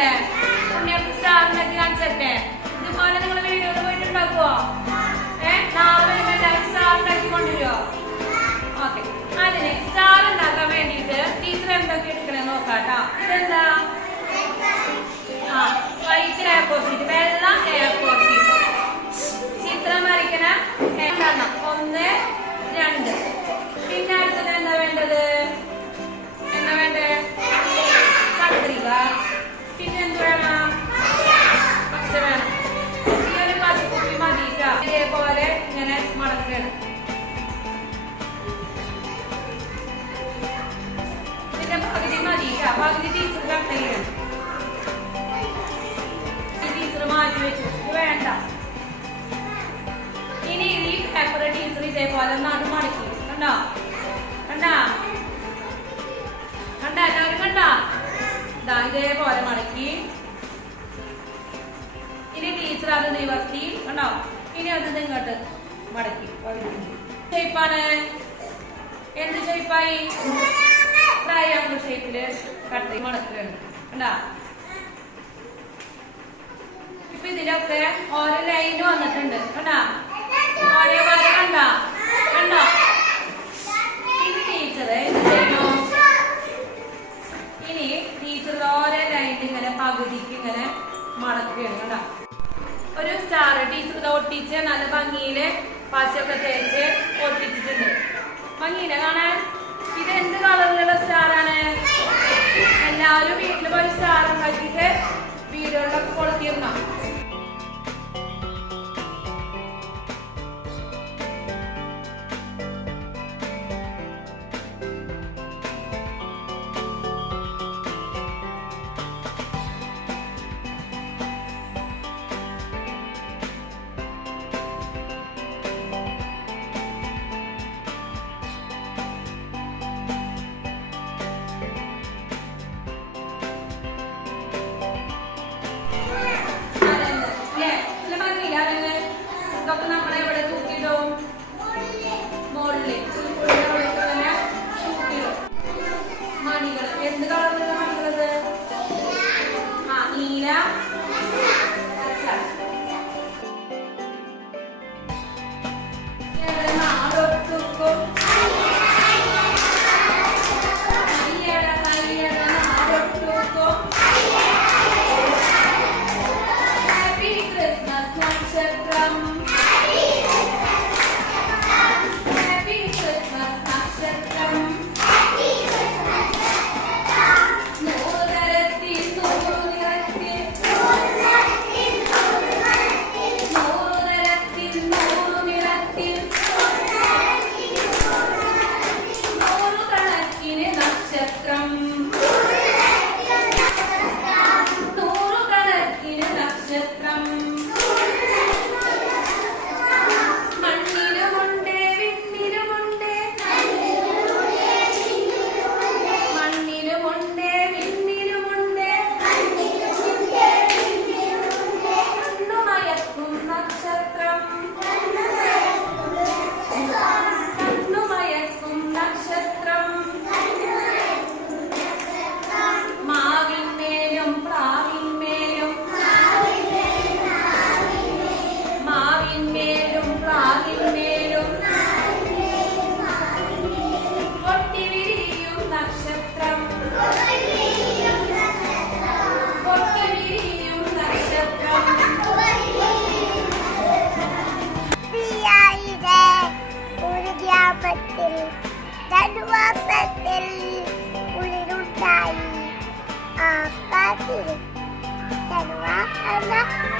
വേണ്ടേ? ഉണ്ണിയപ്പം സ്റ്റാർ ഉണ്ടാക്കി കാണിച്ചേ. ഇതുപോലെ നിങ്ങൾ വീഡിയോയിൽ പോയിട്ട് ഉണ്ടാക്കുവോ? നാളെ എല്ലാവരും സ്റ്റാർ ഉണ്ടാക്കി കൊണ്ടുവരുമോ? ഓക്കെ. അതിന് സ്റ്റാർ ഉണ്ടാക്കാൻ വേണ്ടിയിട്ട് ടീച്ചർ എന്തൊക്കെ എടുക്കണേ നോക്കാട്ടോ. ഇതെന്താ? വൈറ്റ് A4 ഷീറ്റ്, വെള്ള A4 ഷീറ്റ്, ചിത്രം വരയ്ക്കണ 1, 2. പിന്നെ അടുത്തത് എന്താ വേണ്ടത്? എന്താ വേണ്ടേ? കത്രിക. പിന്നെ എന്ത് വേണം? പച്ച വേണം. ഈ ഒരു പച്ചക്കുപ്പി മതിയിട്ട. ഇതേപോലെ ഇങ്ങനെ മടക്കണം. ഇതിന്റെ പകുതി മതിയിട്ട. പകുതി ടീച്ചർ കട്ട് ചെയ്യണം. ടീച്ചർ മാറ്റി വെച്ചു. ഇത് വേണ്ട. ഇനി ഈ പേപ്പർ ടീച്ചർ ഇതേപോലെ നടു മടക്കി. കണ്ടോ? കണ്ടാ? കണ്ടാ? എല്ലാവരും കണ്ടാ? ഇതേപോലെ മടക്കി. ഇനി ടീച്ചർ അത് നിവർത്തി. കണ്ടോ? ഇനി അത് ഇങ്ങോട്ട് മടക്കി. ഷേപ്പാണ്. എന്ത് ഷേപ്പായി? ട്രയാങ്കിൾ ഷേപ്പില് കട്ടി മടക്കുകയാണ്. കണ്ടാ? ഇപ്പൊ ഇതിലൊക്കെ ഓരോ ലൈന് വന്നിട്ടുണ്ട്. കണ്ടാ? ഓരോ വര കണ്ടാ? കണ്ടോ? ഇനി ടീച്ചർ എന്ത് ചെയ്യണോ? ഇനി ടീച്ചർ ഓരോ ലൈൻ ഇങ്ങനെ പകുതിക്ക് ഇങ്ങനെ മടക്കുകയാണ്. കണ്ടാ? ഒരു സ്റ്റാർ ടീച്ചർ ഒട്ടിച്ച് നല്ല ഭംഗിയില് പശയൊക്കെ തേച്ച് ഒട്ടിച്ചിട്ടുണ്ട്. ഭംഗിയില്ല കാണാൻ? ഇത് എന്ത് കളറിലുള്ള സ്റ്റാർ ആണ്? എല്ലാവരും വീട്ടിൽ പോയി സ്റ്റാർ ഉണ്ടാക്കിയിട്ട് വീടുകളിലൊക്കെ കൊളുത്തിയിരുന്നോ?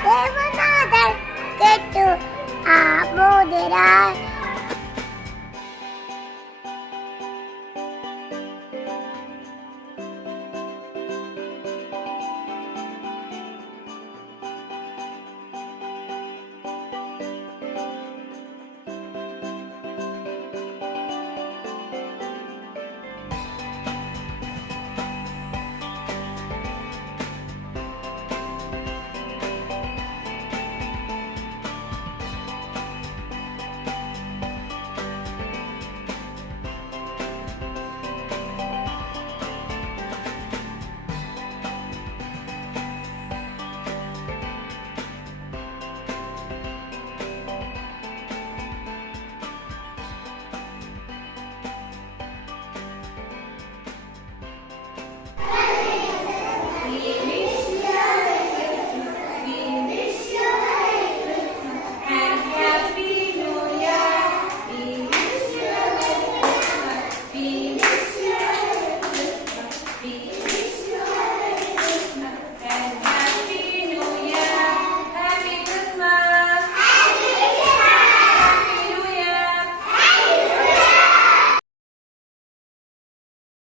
Devanadar, get to Abodera.